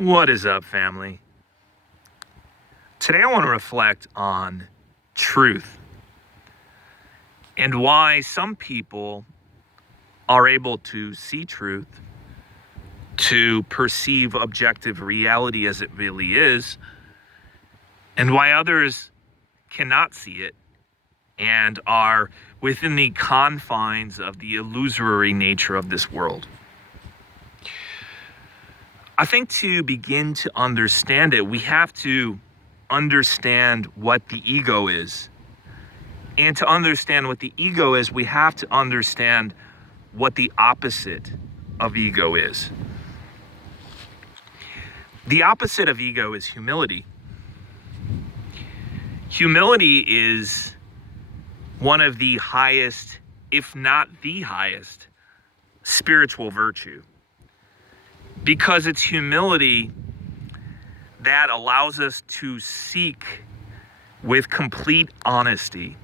What is up, family? Today I want to reflect on truth and why some people are able to see truth, to perceive objective reality as it really is, and why others cannot see it and are within the confines of the illusory nature of this world. I think to begin to understand it, we have to understand what the ego is. And to understand what the ego is, we have to understand what the opposite of ego is. The opposite of ego is humility. Humility is one of the highest, if not the highest, spiritual virtue. Because it's humility that allows us to seek with complete honesty.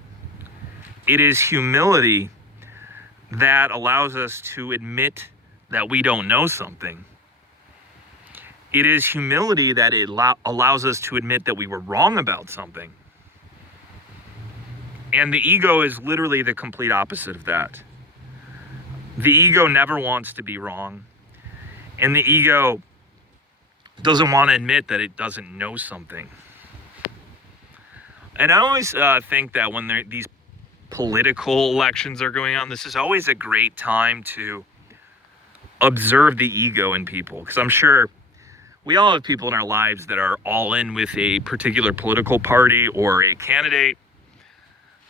It is humility that allows us to admit that we don't know something. It is humility that allows us to admit that we were wrong about something. And the ego is literally the complete opposite of that. The ego never wants to be wrong. And the ego doesn't want to admit that it doesn't know something. And I always think that when these political elections are going on, this is always a great time to observe the ego in people. Because I'm sure we all have people in our lives that are all in with a particular political party or a candidate.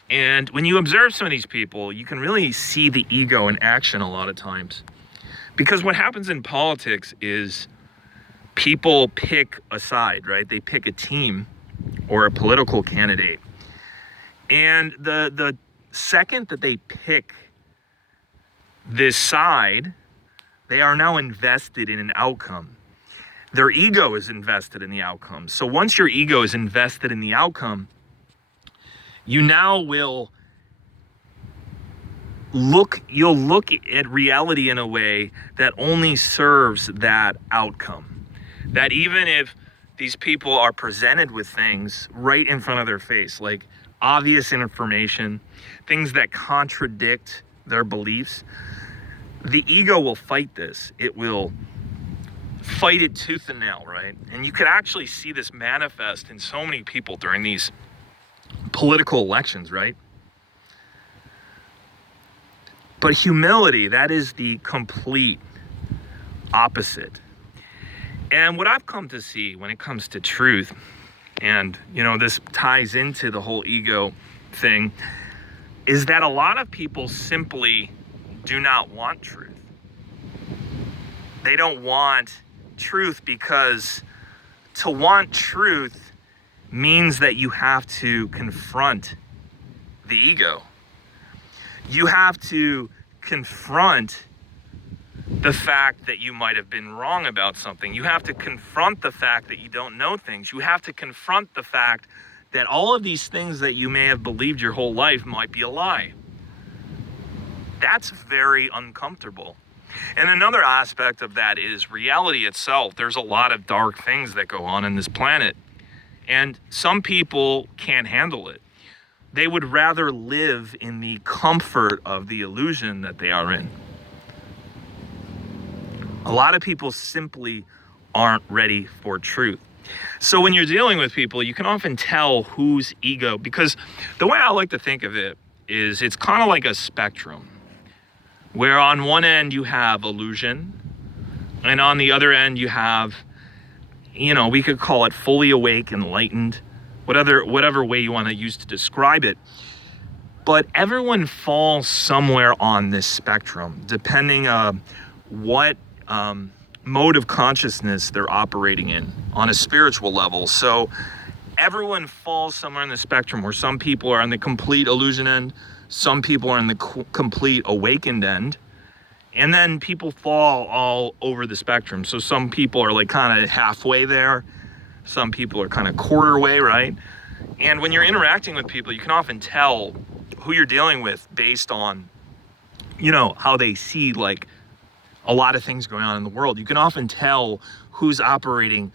And when you observe some of these people, you can really see the ego in action a lot of times. Because what happens in politics is people pick a side, right? They pick a team or a political candidate. And the second that they pick this side, they are now invested in an outcome. Their ego is invested in the outcome. So once your ego is invested in the outcome, you now will you'll look at reality in a way that only serves that outcome. That even if these people are presented with things right in front of their face, like obvious information, things that contradict their beliefs, the ego will fight this. It will fight it tooth and nail, right? And you could actually see this manifest in so many people during these political elections, right? But humility, that is the complete opposite. And what I've come to see when it comes to truth, and this ties into the whole ego thing, is that a lot of people simply do not want truth. They don't want truth because to want truth means that you have to confront the ego. You have to confront the fact that you might have been wrong about something. You have to confront the fact that you don't know things. You have to confront the fact that all of these things that you may have believed your whole life might be a lie. That's very uncomfortable. And another aspect of that is reality itself. There's a lot of dark things that go on in this planet. And some people can't handle it. They would rather live in the comfort of the illusion that they are in. A lot of people simply aren't ready for truth. So when you're dealing with people, you can often tell whose ego, because the way I like to think of it is it's kind of like a spectrum, where on one end you have illusion, and on the other end you have, we could call it fully awake, enlightened, whatever way you want to use to describe it. But everyone falls somewhere on this spectrum, depending on what mode of consciousness they're operating in on a spiritual level. So everyone falls somewhere in the spectrum where some people are on the complete illusion end, some people are in the complete awakened end, and then people fall all over the spectrum. So some people are like kind of halfway there, some people are kind of quarter way, right? And when you're interacting with people, you can often tell who you're dealing with based on, how they see like a lot of things going on in the world, you can often tell who's operating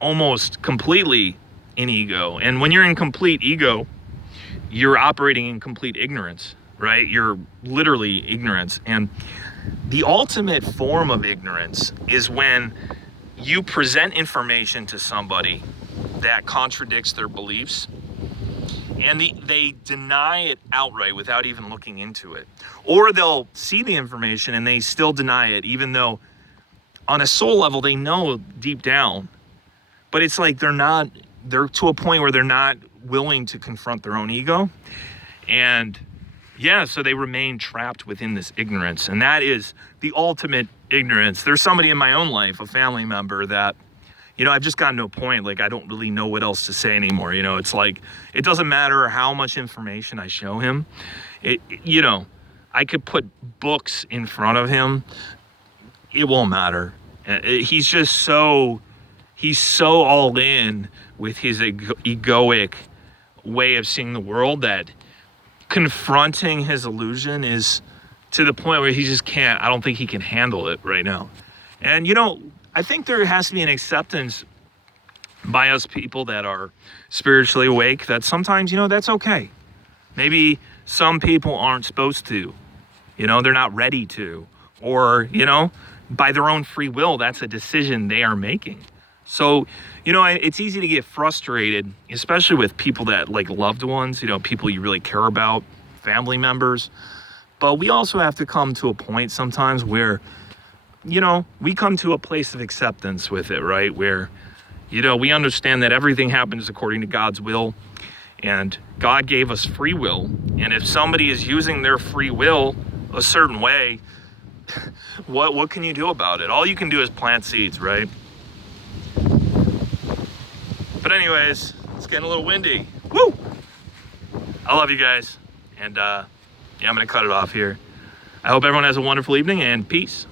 almost completely in ego. And when you're in complete ego, you're operating in complete ignorance, right? You're literally ignorance. And the ultimate form of ignorance is when you present information to somebody that contradicts their beliefs, and they deny it outright without even looking into it. Or they'll see the information and they still deny it, even though on a soul level they know deep down. But it's like they're to a point where they're not willing to confront their own ego. And yeah, so they remain trapped within this ignorance. And that is the ultimate ignorance. There's somebody in my own life, a family member, that, I've just gotten to a point, like, I don't really know what else to say anymore. It's like, it doesn't matter how much information I show him. I could put books in front of him. It won't matter. He's so all in with his egoic way of seeing the world that confronting his illusion is to the point where he just can't. I don't think he can handle it right now. And, I think there has to be an acceptance by us people that are spiritually awake that sometimes, that's okay. Maybe some people aren't supposed to, they're not ready to, or, by their own free will, that's a decision they are making. So, it's easy to get frustrated, especially with people that, like, loved ones, people you really care about, family members. But we also have to come to a point sometimes where, we come to a place of acceptance with it, right? Where, we understand that everything happens according to God's will, and God gave us free will. And if somebody is using their free will a certain way, what can you do about it? All you can do is plant seeds, right? But anyways, it's getting a little windy. Woo! I love you guys. And I'm going to cut it off here. I hope everyone has a wonderful evening, and peace.